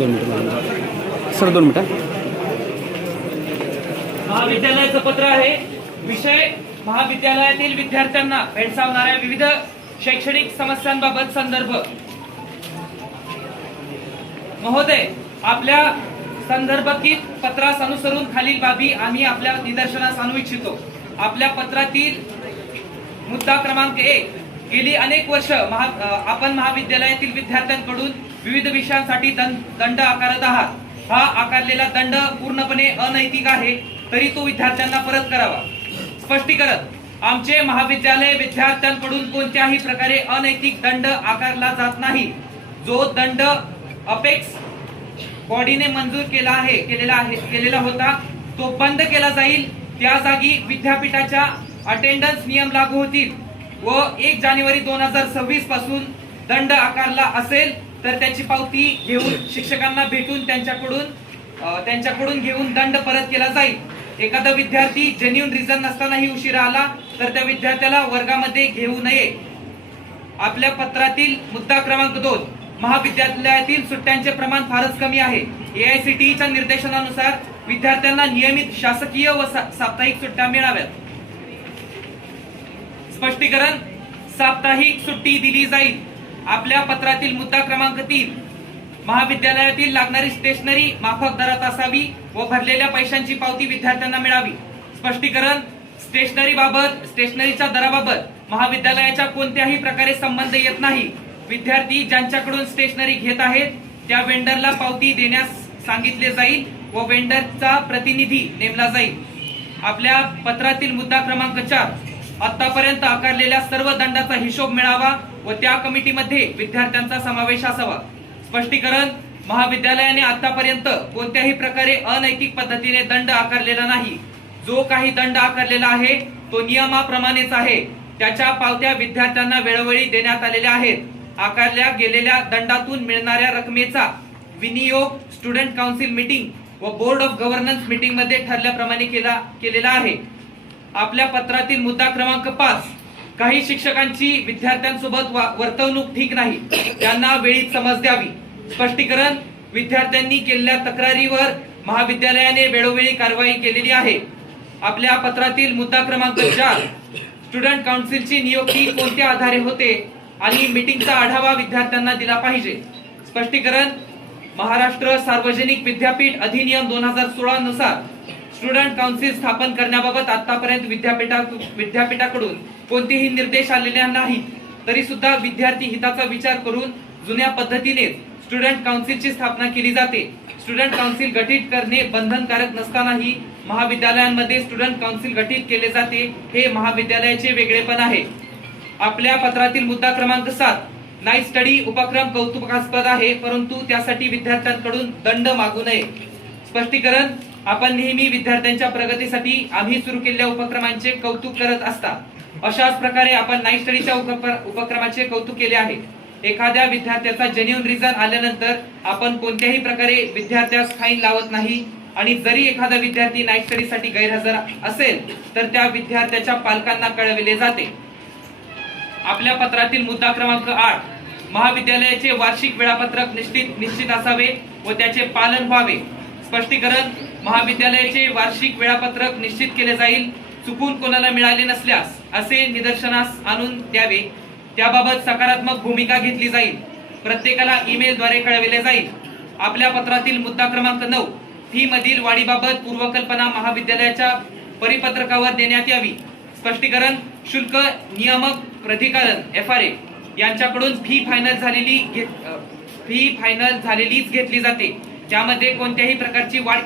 2 मिनिटं सर 2 मिनिटं. महाविद्यालयाचं पत्र आहे. विषय महाविद्यालयातील विद्यार्थ्यांना भेडसावणाऱ्या विविध शैक्षणिक समस्यांबाबत संदर्भ. महोदय, आपल्या संदर्भित पत्रास अनुसरून खालील बाबी आम्ही आपल्या निदर्शनास आणू इच्छितो. आपल्या पत्रातील मुद्दा क्रमांक 1, गेली अनेक वर्ष आपण महाविद्यालयातील विद्यार्थ्यांकडून विविध विषयांसाठी दंड आकारत आहात. हा आकारलेला दंड पूर्णपणे अनैतिक आहे, तरी तो विद्यार्थ्यांना परत करावा. स्पष्टीकरण. आमचे महाविद्यालय विद्यार्थ्यांकडून कोणत्याही प्रकारे अनैतिक दंड आकारला जात नाही. जो दंड अपेक्स बॉडीने मंजूर केलेला होता तो बंद केला जाईल. त्या जागी विद्यापीठाच्या अटेंडन्स नियम लागू होतील व 1 जानेवारी 2026 पासून दंड आकारला असेल तर त्याची पावती घेऊन शिक्षकांना भेटून त्यांच्याकडून घेऊन दंड परत केला जाईल. एखादा विद्यार्थी जेन्युइन रिझन नसतानाही उशिरा आला तर त्या विद्यार्थ्याला वर्गामध्ये घेऊ नये. आपल्या पत्रातील मुद्दा क्रमांक 2, महाविद्यालयातील सुट्ट्यांचे प्रमाण फारच कमी आहे. AICTEच्या निर्देशनानुसार विद्यार्थ्यांना नियमित शासकीय व साप्ताहिक सुट्ट्या मिळाव्यात. स्पष्टीकरण. साप्ताहिक सुट्टी दिली जाईल. आपल्या पत्रातील मुद्दा क्रमांक 3, महाविद्यालयातील लागणारी स्टेशनरी माफक दरात असावी व भरलेल्या पैशांची पावती विद्यार्थ्यांना मिळावी. स्पष्टीकरण. स्टेशनरीच्या दराबाबत महाविद्यालयाच्या कोणत्याही प्रकारे संबंध येत नाही. विद्यार्थी ज्यांच्याकडून स्टेशनरी घेत आहेत त्या वेंडरला पावती देण्यास सांगितले जाईल व वेंडरचा प्रतिनिधी नेमला जाईल. आपल्या पत्रातील मुद्दा क्रमांक 4, आतापर्यंत आकारलेल्या सर्व दंडाचा हिशोब मिळावा व त्या कमिटीमध्ये विद्यार्थ्यांचा समावेश असावा. स्पष्टीकरण. महाविद्यालयाने आतापर्यंत कोणत्याही प्रकारे अनैतिक पद्धतीने दंड आकारलेला नाही. जो काही दंड आकारलेला आहे तो नियमाप्रमाणेच आहे. त्याच्या पावत्या विद्यार्थ्यांना वेळोवेळी देण्यात आलेल्या आहेत. आकारल्या गेलेल्या दंडातून मिळणाऱ्या रकमेचा विनियोग स्टुडंट काउन्सिल मीटिंग व बोर्ड ऑफ गव्हर्नन्स मीटिंग मध्ये ठरल्याप्रमाणे केलेला आहे. आपल्या पत्रातील मुद्दा क्रमांक 5, काही शिक्षकांची विद्यार्थ्यांसोबत वर्तवणूक ठीक नाही. त्यांना वेळीच समज द्यावी. स्पष्टीकरण. विद्यार्थ्यांनी केलेल्या तक्रारीवर महाविद्यालयाने वेळोवेळी कारवाई केलेली आहे. आपल्या पत्रातील मुद्दा क्रमांक 4, स्टुडंट काउन्सिलची नियुक्ती कोणत्या आधारे होते आणि मीटिंगचा आढावा विद्यार्थ्यांना दिला पाहिजे. स्पष्टीकरण. महाराष्ट्र सार्वजनिक विद्यापीठ अधिनियम 2016 नुसार स्टुडंट काउन्सिल स्थापन करण्याबाबत आतापर्यंत विद्यापीठाकडून कोणतेही निर्देश आलेले नाहीत. तरी सुद्धा विद्यार्थी हिताचा विचार करून जुन्या पद्धतीने स्टुडंट काउन्सिलची स्थापना केली जाते. स्टुडंट काउन्सिल गठीत करणे बंधनकारक नसतानाही महाविद्यालयांमध्ये स्टुडंट काउन्सिल गठीत केले जाते. हे महाविद्यालयाचे वेगळेपण आहे. आपल्या पत्रातील मुद्दा क्रमांक 7, नाईट स्टडी उपक्रम कौतुकास्पद आहे, परंतु त्यासाठी विद्यार्थ्यांकडून दंड मागू नये. स्पष्टीकरण. आपण नेहमी विद्यार्थ्यांच्या प्रगतीसाठी आम्ही सुरू केलेल्या उपक्रमांचे कौतुक करत असता. अशाच प्रकारे आपण नाईट स्टडीच्या उपक्रमाचे कौतुक केले आहे. एखाद्या विद्यार्थ्याचा जेन्युइन रिझन आल्यानंतर आपण कोणत्याही प्रकारे विद्यार्थ्यास फाईन लावत नाही आणि जरी एखादा विद्यार्थी नाईट स्टडीसाठी गैरहजर असेल तर त्या विद्यार्थ्याच्या पालकांना कळविले जाते. आपल्या पत्रातील मुद्दा क्रमांक 8, महाविद्यालयाचे वार्षिक वेळापत्रक निश्चित असावे व त्याचे पालन व्हावे. स्पष्टीकरण. महाविद्यालयाचे वार्षिक वेळापत्रक निश्चित केले जाईल. चुकून कोणाला मिळाले नसल्यास असे निदर्शनास आणून द्यावे. त्याबाबत सकारात्मक भूमिका घेतली जाईल. प्रत्येकाला ईमेल द्वारे कळविले जाईल. आपल्या पत्रातील मुद्दा क्रमांक 9, फी मधील वाढीबाबत पूर्वकल्पना महाविद्यालयाच्या परिपत्रकावर देण्यात यावी. स्पष्टीकरण. शुल्क नियामक प्राधिकरण FRA यांच्याकडून फी फायनल झालेलीच घेतली जाते. त्यामध्ये कोणत्याही प्रकारची वाढ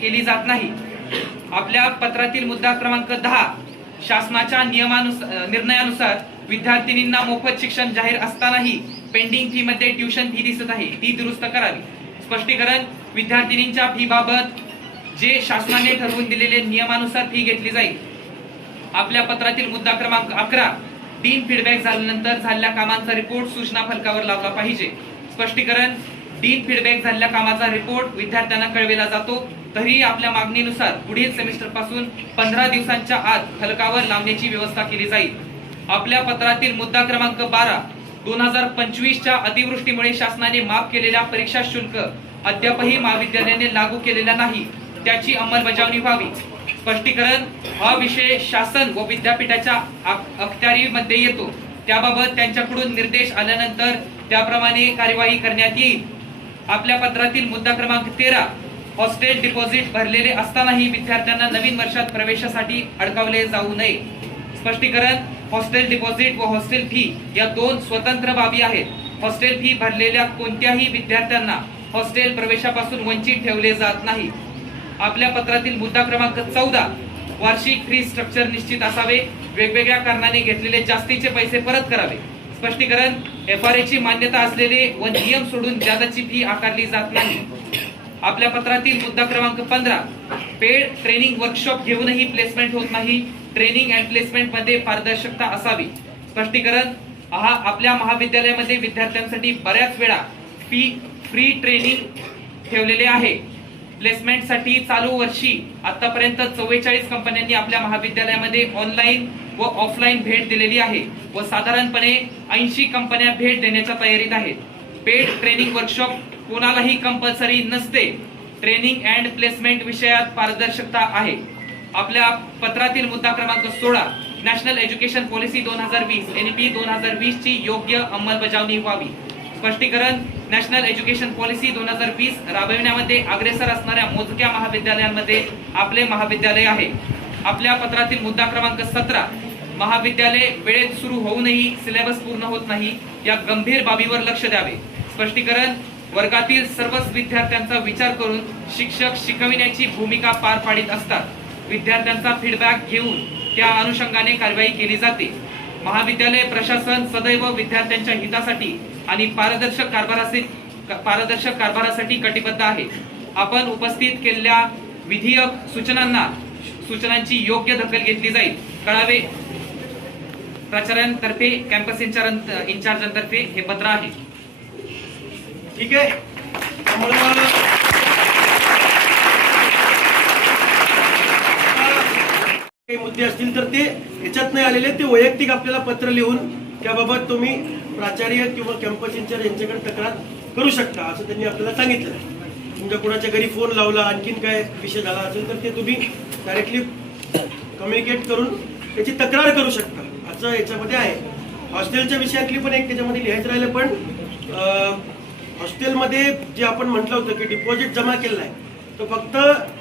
केली जात नाही. आपल्या पत्रातील मुद्दा क्रमांक 10, शासनाच्या निर्णयानुसार विद्यार्थिनींना मोफत शिक्षण जाहीर असतानाही पेंडिंग फी मध्ये ट्युशन फी दिसत आहे, ती दुरुस्त करावी. स्पष्टीकरण. विद्यार्थिनींच्या फी बाबत जे शासनाने ठरवून दिलेले नियमानुसार फी घेतली जाईल. आपल्या पत्रातील मुद्दा क्रमांक 11, डीन फीडबॅक झाल्यानंतर झालेल्या कामांचा रिपोर्ट सूचना फलकावर लावला पाहिजे. स्पष्टीकरण. डीन फीडबॅक झालेल्या कामाचा रिपोर्ट विद्यार्थ्यांना कळविला जातो. तरी आपल्या मागणीनुसार पुढील सेमिस्टर पासून 15 दिवसांच्या आत फलकावर लावण्याची व्यवस्था केली जाईल. आपल्या पत्रातील मुद्दा क्रमांक 12, 2025च्या अतिवृष्टीमुळे शासनाने माफ केलेल्या परीक्षा शुल्क अद्यापही महाविद्यालयाने लागू केलेला नाही, त्याची अंमलबजावणी व्हावी. स्पष्टीकरण: हा विषय शासन व विद्यापीठाच्या अखत्यारीमध्ये येतो. त्याबाबत त्यांच्याकडून निर्देश आल्यानंतर त्याप्रमाणे कार्यवाही करण्यात येईल. आपल्या पत्रातील मुद्दा क्रमांक 13, हॉस्टेल डिपॉझिट भरलेले असतानाही विद्यार्थ्यांना नवीन वर्षात प्रवेशासाठी अडकवले जाऊ नये. स्पष्टीकरण: हॉस्टेल डिपॉझिट व हॉस्टेल फी या दोन स्वतंत्र बाबी आहेत. हॉस्टेल फी भरलेल्या कोणत्याही विद्यार्थ्यांना हॉस्टेल प्रवेशापासून वंचित ठेवले जात नाही. आपल्या पत्रातील मुद्दा क्रमांक 14, वार्षिक फी स्ट्रक्चर निश्चित असावे. वेगवेगळ्या कारणाने घेतलेले जास्तीचे पैसे परत करावे. स्पष्टीकरण: FRA ची मान्यता असलेले व नियम सोडून जादाची फी आकारली जात नाही. आपल्या पत्रातील मुद्दा क्रमांक 15, पेड ट्रेनिंग वर्कशॉप घेऊनही प्लेसमेंट होत नाही. ट्रेनिंग अँड प्लेसमेंट मध्ये पारदर्शकता असावी. स्पष्टीकरण: आपल्या महाविद्यालयामध्ये विद्यार्थ्यांसाठी बऱ्याच वेळा फ्री ट्रेनिंग ठेवलेले आहे. प्लेसमेंटसाठी चालू वर्षी आतापर्यंत 44 कंपन्यांनी आपल्या महाविद्यालयामध्ये ऑनलाईन व ऑफलाईन भेट दिलेली आहे व साधारणपणे 80 कंपन्या भेट देण्याच्या तयारीत आहेत. पेड ट्रेनिंग वर्कशॉप कोणालाही कंपल्सरी नसते. ट्रेनिंग अँड प्लेसमेंट विषयात पारदर्शकता आहे. आपल्या पत्रातील मुद्दा क्रमांक 16, नॅशनल एज्युकेशन पॉलिसी 2020 NEP 2020 ची योग्य अंमलबजावणी व्हावी. स्पष्टीकरण: नॅशनल एज्युकेशन पॉलिसी 2020 राबविण्यामध्ये अग्रेसर असणाऱ्या मोजक्या महाविद्यालयांमध्ये आपले महाविद्यालय आहे. आपल्या पत्रातील मुद्दा क्रमांक 17, महाविद्यालय वेळेत सुरू होऊनही सिलेबस पूर्ण होत नाही, या गंभीर बाबीवर लक्ष द्यावे. स्पष्टीकरण: वर्गातील सर्वच विद्यार्थ्यांचा विचार करून शिक्षक शिकविण्याची भूमिका पार पाडित असतात. विद्यार्थ्यांचा फीडबॅक घेऊन त्या अनुषंगाने कार्यवाही केली जाते. महाविद्यालय प्रशासन सदैव विद्यार्थ्यांच्या हितासाठी आणि पारदर्शक कारभारासाठी कटिबद्ध आहे. आपण उपस्थित केलेल्या विधियक सूचनांची योग्य दखल घेतली जाईल. कळावे. प्राचार्यांतर्फे कॅम्पस इंचार्जांतर्फे हे पत्र आहे. ठीक आहे. काही मुद्दे असतील तर ते याच्यात नाही आलेले, ते वैयक्तिक आपल्याला पत्र लिहून त्याबाबत तुम्ही प्राचार्य किंवा कॅम्पस इंचार्ज यांच्याकडे तक्रार करू शकता असं त्यांनी आपल्याला सांगितलं. तुमच्या कोणाच्या घरी फोन लावला, आणखीन काय विषय झाला असेल तर ते तुम्ही डायरेक्टली कम्युनिकेट करून त्याची तक्रार करू शकता असं याच्यामध्ये आहे. हॉस्टेलच्या विषयातली पण एक त्याच्यामध्ये लिहायचं राहिलं, पण हॉस्टेलमध्ये जे आपण म्हटलं होतं की डिपॉझिट जमा केलेलं आहे, तर फक्त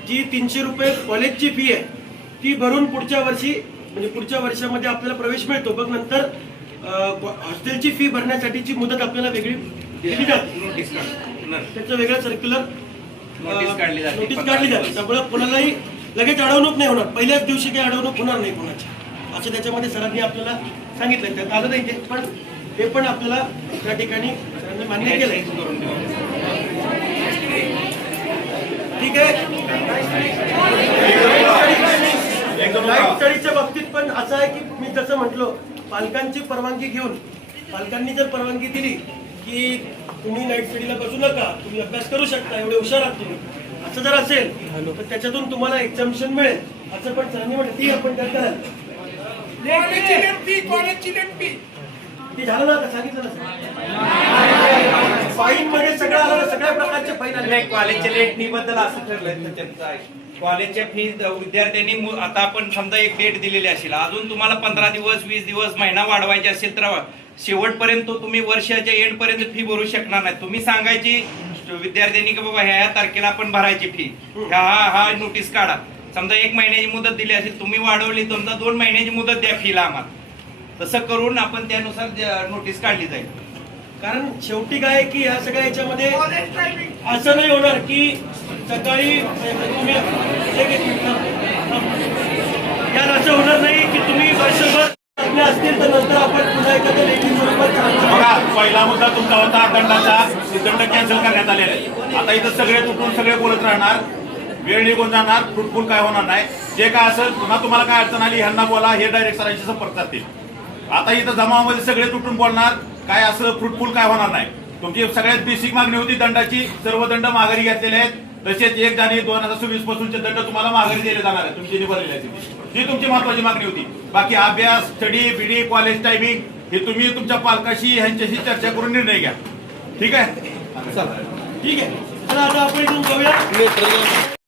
जी 300 रुपये कॉलेजची फी आहे ती भरून पुढच्या वर्षी म्हणजे पुढच्या वर्षामध्ये आपल्याला प्रवेश मिळतो. बघ नंतर हॉस्टेलची फी भरण्यासाठीची मुदत आपल्याला वेगळी दिली जाते. त्याचं वेगळं सर्क्युलर नोटीस काढली जाते. त्यामुळे कोणालाही लगेच अडवणूक नाही होणार, पहिल्याच दिवशी काही अडवणूक होणार नाही कोणाची असं त्याच्यामध्ये सरांनी आपल्याला सांगितलं. त्यात आलं नाही ते, पण ते पण आपल्याला त्या ठिकाणी सरांनी मान्य केलंय. ठीक आहे. नाईट स्टडीच्या बाबतीत पण असं आहे की मी जसं म्हटलो, पालकांची परवानगी घेऊन, पालकांनी जर परवानगी दिली की तुम्ही नाईट स्टडीला बसू नका, तुम्ही अभ्यास करू शकता, एवढे हुशार आहात तुम्ही, असं जर असेल तर त्याच्यातून तुम्हाला एक्झम्पशन मिळेल असं पण सरांनी म्हटलं. ती आपण काय कराल, ती झालं ना, आता सांगितलं ना. फाईन मध्ये सगळं आलं, सगळ्या प्रकारचे फाईन आले. कॉलेजच्या लेट फी बद्दल असं ठरलंय. कॉलेजच्या फी विद्यार्थ्यांनी आता आपण समजा एक डेट दिलेली असेल, अजून तुम्हाला 15 दिवस 20 दिवस महिना वाढवायचे असेल तर शेवटपर्यंत तुम्ही वर्षाच्या एंड पर्यंत फी भरू शकणार नाही. तुम्ही सांगायची विद्यार्थ्यांनी की बाबा ह्या तारखेला आपण भरायची फी, हा नोटीस काढा. समजा 1 महिन्याची मुदत दिली असेल, तुम्ही वाढवली, समजा 2 महिन्याची मुदत द्या फीला आम्हाला, तसं करून आपण त्यानुसार नोटीस काढली जाईल. कारण शेवटी काय की या सगळ्या याच्यामध्ये असं नाही होणार की सकाळी तुम्ही यार असं होणार नाही की तुम्ही वर्षभर असतील तर नंतर आपण पुन्हा एखाद्या लेखी स्वरूपात. पहिला मुद्दा तुमचा होता दंडाचा, दंड कॅन्सल करण्यात आलेला आहे. आता इथं सगळे तुटून सगळे बोलत राहणार, वेळ निघून जाणार, फ्रुटफुल काय होणार नाही. जे काय असेल पुन्हा तुम्हाला काय अडचण आली ह्यांना बोला, हे डायरेक्ट सरांशी संपर्क करतील. आता इथं जमावामध्ये सगळे तुटून बोलणार, काय असं फ्रुटफुल काय होणार नाही. तुमची सगळ्यात बेसिक मागणी होती दंडाची, सर्व दंड माघारी घेतलेले आहेत. तसेच 1 जानेवारी 2026 पासूनचे दंड तुम्हाला माघारी दिले जाणार आहे, तुमची भरलेली आहे. ही तुमची महत्वाची मागणी होती. बाकी अभ्यास, स्टडी, बीडी, कॉलेज टायमिंग हे तुम्ही तुमच्या पालकाशी ह्यांच्याशी चर्चा करून निर्णय घ्या. ठीक आहे. ठीक आहे. चला आता आपण इथून जाऊया.